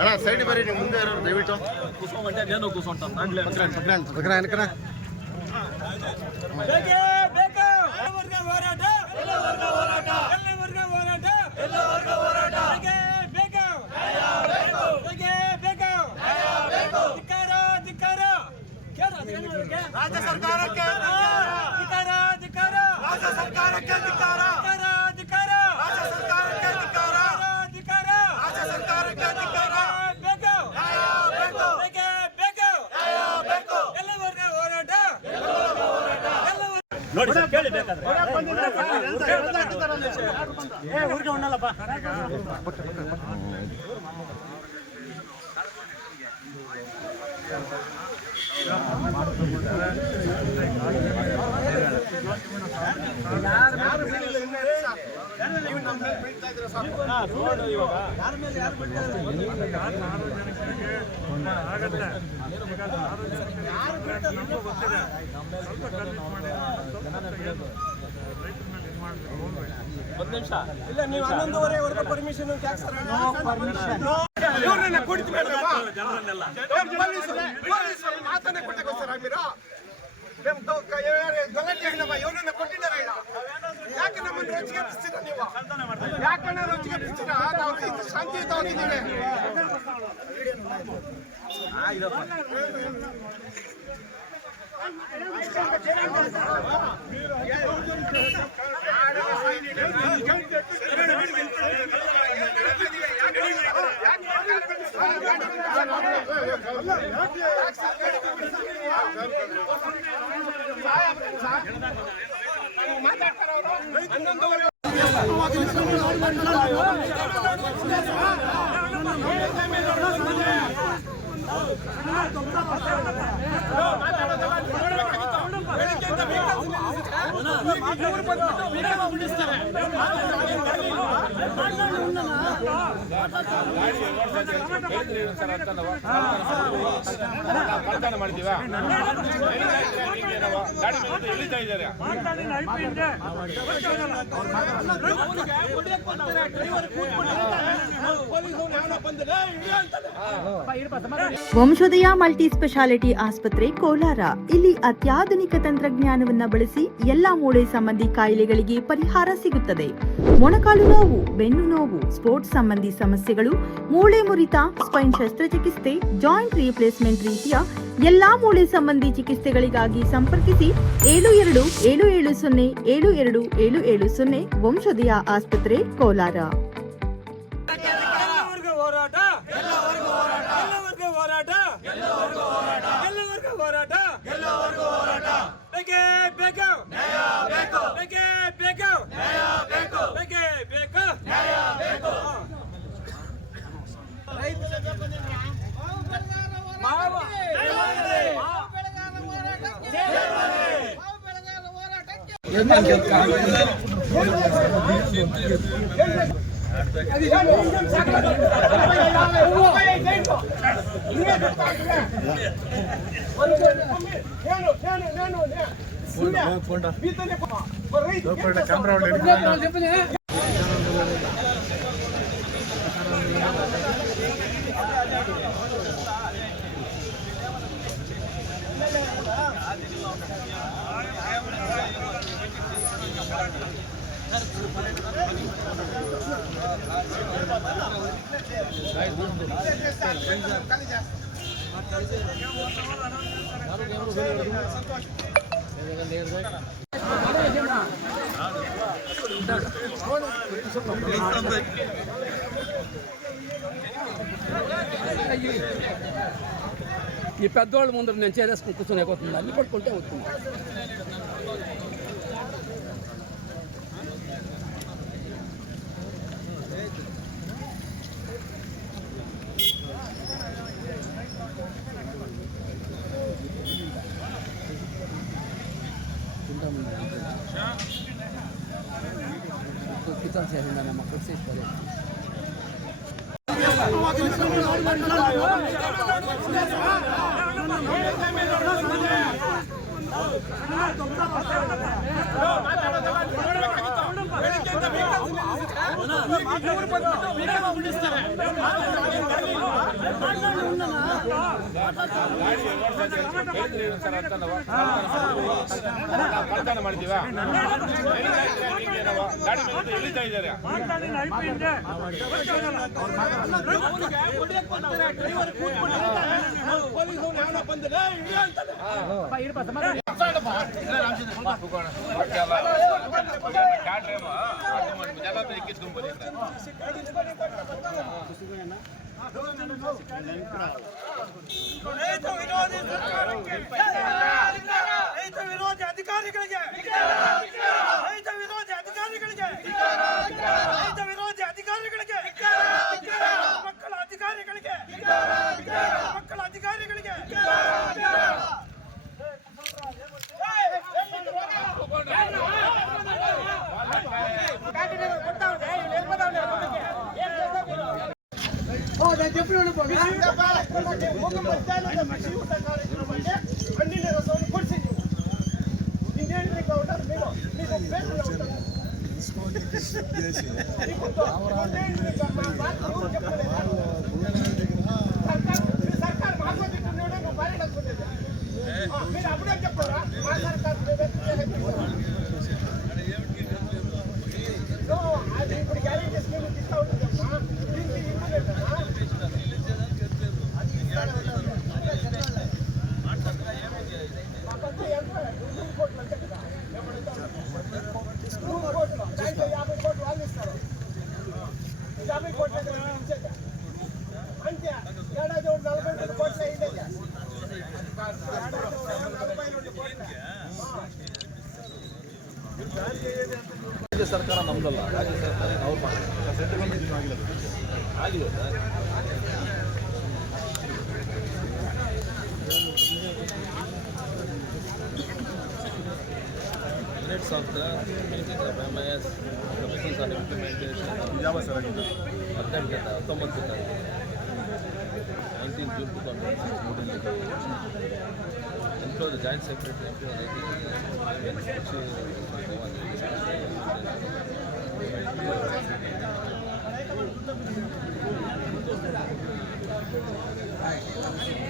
ಅಣ್ಣ ಸೈಡ್ ಬರೀ ನೀವು ಮುಂದೆ ಇರೋರು ದಯವಿಟ್ಟು ಕೂಸ್ಕೊಂಡ್ಬಂಡೆ ನೇನು ಕೂಸ್ಕೊಂಡ ರಾಜ್ಯ ಸರ್ಕಾರಕ್ಕೆ ಧಿಕ್ಕಾರ, ರಾಜ್ಯ ಸರ್ಕಾರಕ್ಕೆ ಧಿಕ್ಕಾರ, ರಾಜ್ಯ ಸರ್ಕಾರಕ್ಕೆ ಧಿಕ್ಕಾರ, ರಾಜ್ಯ ಸರ್ಕಾರಕ್ಕೆ ಧಿಕ್ಕಾರ. ಎಲ್ಲ ವರ್ಗ ಹೋರಾಟ ನೋಡಿ ಸರ್, ಕೇಳಿ ಬೇಕಾದ್ರೆ ಊರಿಗೆ ಉಣ್ಣಲ್ಲಪ್ಪ. ಒಂದು ನಿಮಿಷ ಇಲ್ಲ, ನೀವು 11:30 ಪರ್ಮಿಷನ್ ಮಾತನ್ನೇ ಕೊಟ್ಟಗೋಸ್ಕರ మీరు ఎవరైనా కొట్టిండారా? ಯಾಕೆ ನಮ್ಮನ್ನು ರೊಚ್ಚಿಗೆಬ್ಬಿಸ್ತೀರ ನೀವು? ಯಾಕಣ್ಣ ರೊಚ್ಚಿಗೆಬ್ಬಿಸ್ತೀರ? ನಾವು ಇದು ಶಾಂತಿಯುತವಾಗಿದ್ದೀವಿ. ಕಳ್ತನ ಮಾಡಿದೀವಾ? ಗಾಡಿ ಮೇಲೆ ಎಳಿತಾ ಇದ್ದಾರೆ. ವಂಶೋದಯ ಮಲ್ಟಿ ಸ್ಪೆಷಾಲಿಟಿ ಆಸ್ಪತ್ರೆ ಕೋಲಾರ. ಇಲ್ಲಿ ಅತ್ಯಾಧುನಿಕ ತಂತ್ರಜ್ಞಾನವನ್ನ ಬಳಸಿ ಎಲ್ಲಾ ಮೂಳೆ ಸಂಬಂಧಿ ಕಾಯಿಲೆಗಳಿಗೆ ಪರಿಹಾರ ಸಿಗುತ್ತದೆ. ಮೊಣಕಾಲು ನೋವು, ಬೆನ್ನು ನೋವು, ಸ್ಪೋರ್ಟ್ಸ್ ಸಂಬಂಧಿ ಸಮಸ್ಯೆಗಳು, ಮೂಳೆ ಮುರಿತ, ಸ್ಪೈನ್ ಶಸ್ತ್ರಚಿಕಿತ್ಸೆ, ಜಾಯಿಂಟ್ ರೀಪ್ಲೇಸ್ಮೆಂಟ್ ರೀತಿಯ ಎಲ್ಲಾ ಮೂಳೆ ಸಂಬಂಧಿ ಚಿಕಿತ್ಸೆಗಳಿಗಾಗಿ ಸಂಪರ್ಕಿಸಿ 7270727770 ವಂಶೋದಯ ಆಸ್ಪತ್ರೆ ಕೋಲಾರ. ఈ పెద్దవాళ్ళ ముందర నేను చేరేసుకుని కూర్చొని అయిపోతుంది, అన్ని పట్టుకుంటే అవుతుంది. కిచెన్ చేసిందని మా కొట్టు చేసి ಮಾತಾಡೋದು ಕಳ್ತನ ಮಾಡ್ತೀವ ಗಾಡಿ ಮೇಲೆ ಎಳಿತಾ ಇದ್ದಾರೆ. ರೈತ ವಿರೋಧಿ ಅಧಿಕಾರಿಗಳಿಗೆ ರೈತ ವಿರೋಧಿ ಅಧಿಕಾರಿಗಳಿಗೆ ರೈತ ವಿರೋಧಿ ಅಧಿಕಾರಿಗಳಿಗೆ ಮಕ್ಕಳ ಅಧಿಕಾರಿಗಳಿಗೆ ಮಕ್ಕಳ ಅಧಿಕಾರಿಗಳಿಗೆ ಹಣ್ಣಿನ ರಸವನ್ನು ಕೊಡಿಸಿ ಇನ್ನೇನು ಗೌಡರ್ ನೀವು ಸರ್ಕಾರ ಮಾರ್ಗೋದಿಟ್ಟು ನೋಡಿ నువ్వు భారీ అనుకునేది మీరు అప్పుడే చెప్పారా మా సర్కారు అది ఇప్పుడు గ్యారెంటీ స్కీమ్ ఇస్తా ఉంటుందమ్మా దీనికి ఇవ్వలేదమ్మా ರಾಜ್ಯ ಸರ್ಕಾರ ನಮ್ದಲ್ಲ, ರಾಜ್ಯ ಸರ್ಕಾರ ಅವ್ರು ಆಗಿದೆ sir. Minutes of the meeting of MIS committees on implementation ಯಾವ ಸರ್ ಆಗಿದ್ದು 19 June 2006 enclose the joint secretary of